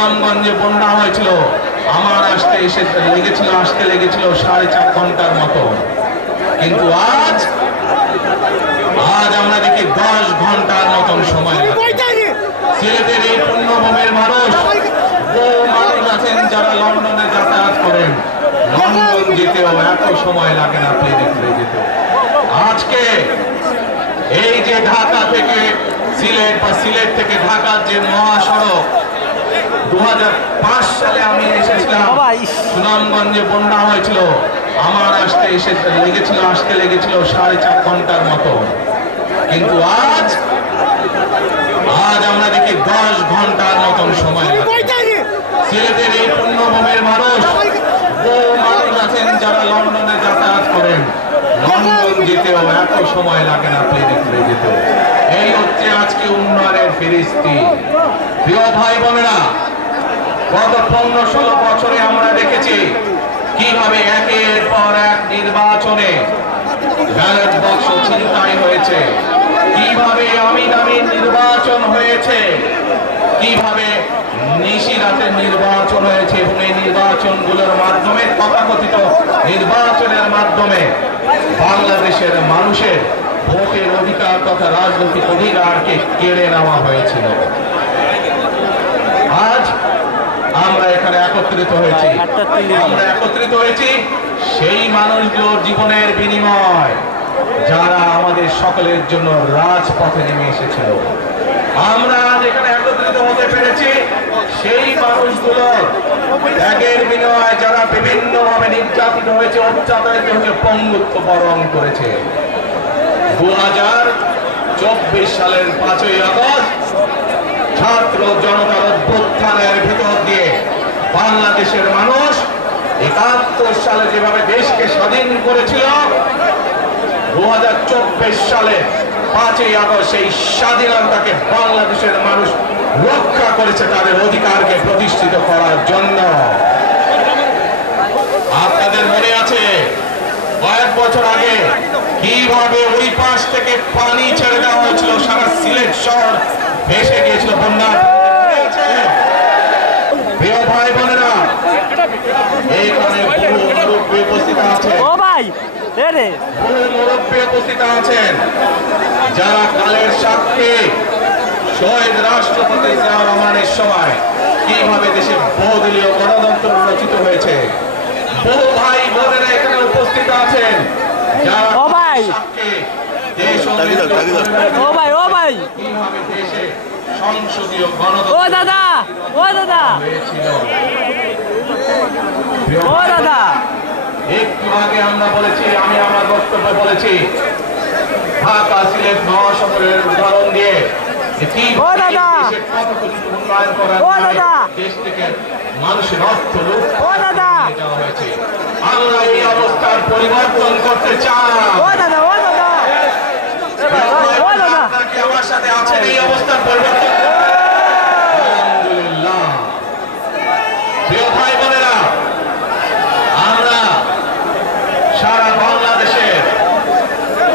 সুনামগঞ্জে বন্যা হয়েছিল, আমার আসতে লেগেছিল 4.5 ঘন্টার মতো, কিন্তু আজ আমরা দেখি 10 ঘন্টার মতন সময় লাগে। সিলেটের এই পুণ্যভূমির মানুষ, বহু মানুষ আছেন যারা লন্ডনে যাতায়াত করেন, লন্ডন যেতেও এত সময় লাগে না প্লেনে করে যেতে। আজকে এই যে ঢাকা থেকে সিলেট বা সিলেট থেকে ঢাকার যে মহাসড়ক, 2005 সালে আমি এসেছিলাম, সুনামগঞ্জে বন্যা হয়েছিল, আমার আসতে লেগেছিল 4.5 ঘন্টার মতো, কিন্তু আজ আমরা দেখি 10 ঘন্টার মতন সময় লাগে। সিলেটের এই পুণ্যভূমির মানুষ, বহু মানুষ আছেন যারা লন্ডনে যাতায়াত করেন, লন্ডন যেতেও এত সময় লাগে না প্লেনে করে যেতে। এই হচ্ছে আজকে উন্নয়নের ফিরিস্তি। প্রিয় ভাই বোনেরা, গত 15-16 বছরে আমরা দেখেছি কিভাবে একের পর এক নির্বাচনে ব্যালট বাক্স ছিনতাই হয়েছে, কিভাবে আমিন নির্বাচন হয়েছে, কিভাবে নিশিরাতের নির্বাচন হয়েছে, এবং এই নির্বাচনগুলোর মাধ্যমে, তথাকথিত নির্বাচনের মাধ্যমে বাংলাদেশের মানুষের ভোটের অধিকার তথা রাজনৈতিক অধিকারকে কেড়ে নেওয়া হয়েছিল। আজ আমরা এখানে একত্রিত হয়েছি সেই মানুষগুলোর জীবনের বিনিময়, যারা আমাদের সকলের জন্য রাজপথে নেমে এসেছিল। আমরা আজ এখানে একত্রিত হতে পেরেছি সেই মানুষগুলোর ত্যাগের বিনিময়ে, যারা বিভিন্ন ভাবে নির্যাতিত হয়েছে, অত্যাচারিত হয়েছে, পঙ্গুত্ব বরণ করেছে। 2024 সালের 5ই আগস্ট ছাত্র জনতার অভ্যুত্থানের ভিতর দিয়ে বাংলাদেশের মানুষ 71 সালে যেভাবে দেশকে স্বাধীন করেছিল, 2024 সালে 5ই আগস্ট সেই স্বাধীনতাকে বাংলাদেশের মানুষ রক্ষা করেছে তাদের অধিকারকে প্রতিষ্ঠিত করার জন্য। আপনাদের মনে আছে কয়েক বছর আগে কিভাবে ওই পাশ থেকে পানি ছেড়ে দেওয়া হয়েছিল, সারা সিলেট শহর ভেসে গিয়েছিল বন্যা। প্রিয় ভাই বোনেরা, এইখানে বহু মুরব্বী উপস্থিত আছেন, যারা কালের সাক্ষী শহীদ রাষ্ট্রপতি জিয়াউর রহমানের সময় কিভাবে দেশে বহুদলীয় গণতন্ত্র রচিত হয়েছে। বহু ভাই বোনেরা এখানে উপস্থিত আছেন, যারা সাক্ষী কিভাবে দেশে সংসদীয় গণতন্ত্র হয়েছিল। একটু আগে আমরা বলেছি, আমি আমার বক্তব্যে বলেছি, ঢাকা সিলেট মহাসড়কের উদাহরণ দিয়ে উন্নয়ন করার দেশ থেকে মানুষের অর্থ যাওয়া হয়েছে। আমরা এই অবস্থার পরিবর্তন করতে চাই। আমার সাথে আছেন এই অবস্থার পরিবর্তন। আলহামদুলিল্লাহ। প্রিয় ভাই বোনেরা, আমরা সারা বাংলাদেশের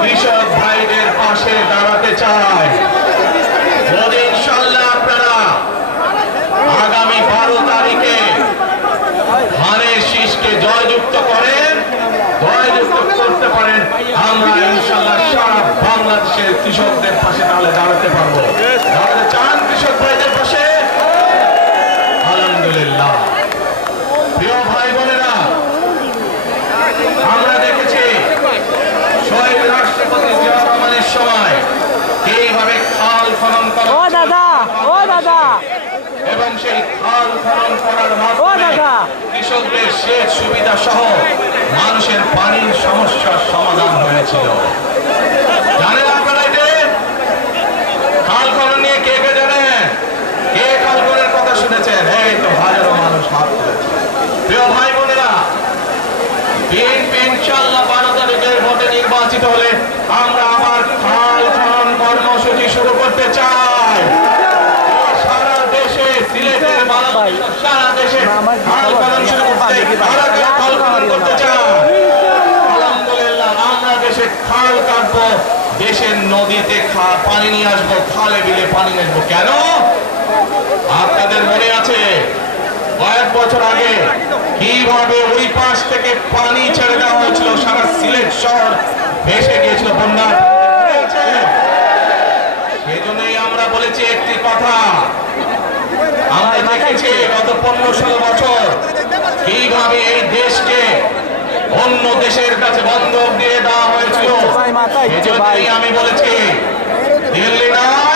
কৃষক ভাইদের পাশে দাঁড়াতে চাই। যদি ইনশাআল্লাহ আপনারা আগামী 12 তারিখে ধানের শীষকে জয়যুক্ত করতে পারেন, আমরা ইনশাআল্লাহ সারা বাংলাদেশের কৃষকদের পাশে তাহলে দাঁড়াতে পারবো। দাঁড়াতে চান কৃষক ভাইদের পাশে? আলহামদুলিল্লাহ। প্রিয় ভাই বোনেরা, আমরা দেখেছি শহীদ রাষ্ট্রপতি জিয়াউর রহমানের সময় এইভাবে খাল খনন করা এবং সেই খাল খনন করার মাধ্যমে কৃষকদের সেচ সুবিধা সহ মানুষের পানির সমস্যার সমাধান হয়েছিল। জানেন আপনারা যে খাল খনন নিয়ে কে কে জানেন? কে খাল খননের কথা শুনেছেন? এই তো হাজারো মানুষ হাত তুলেছে। প্রিয় ভাই বোনেরা, বিএনপি ইনশাআল্লাহ 12 তারিখের ভোটে নির্বাচিত হলে আমরা আবার খাল খনন কর্মসূচি শুরু করতে চাই। সারা দেশে সিলেটের সারা দেশে খাল খনন শুরু করতে চাই। আলহামদুলিল্লাহ, আমরা দেশে খাল কাটবো, দেশের নদীতে পানি নিয়ে আসবো, খালে বিলে পানি নিয়ে আসবো। কেন? আপনাদের মনে আছে বছর আগে কিভাবে ওই পাশ থেকে পানি ছেড়ে দেওয়া হয়েছিল, সারা সিলেট শহর ভেসে গিয়েছিল বন্যা। সেজন্যই আমরা বলেছি একটি কথা, আমরা দেখেছি গত 15-16 বছর কিভাবে এই দেশকে অন্য দেশের কাছে বন্ধক দিয়ে দেওয়া হয়েছিল। সেজন্যই আমি বলেছি দিল্লি নয়,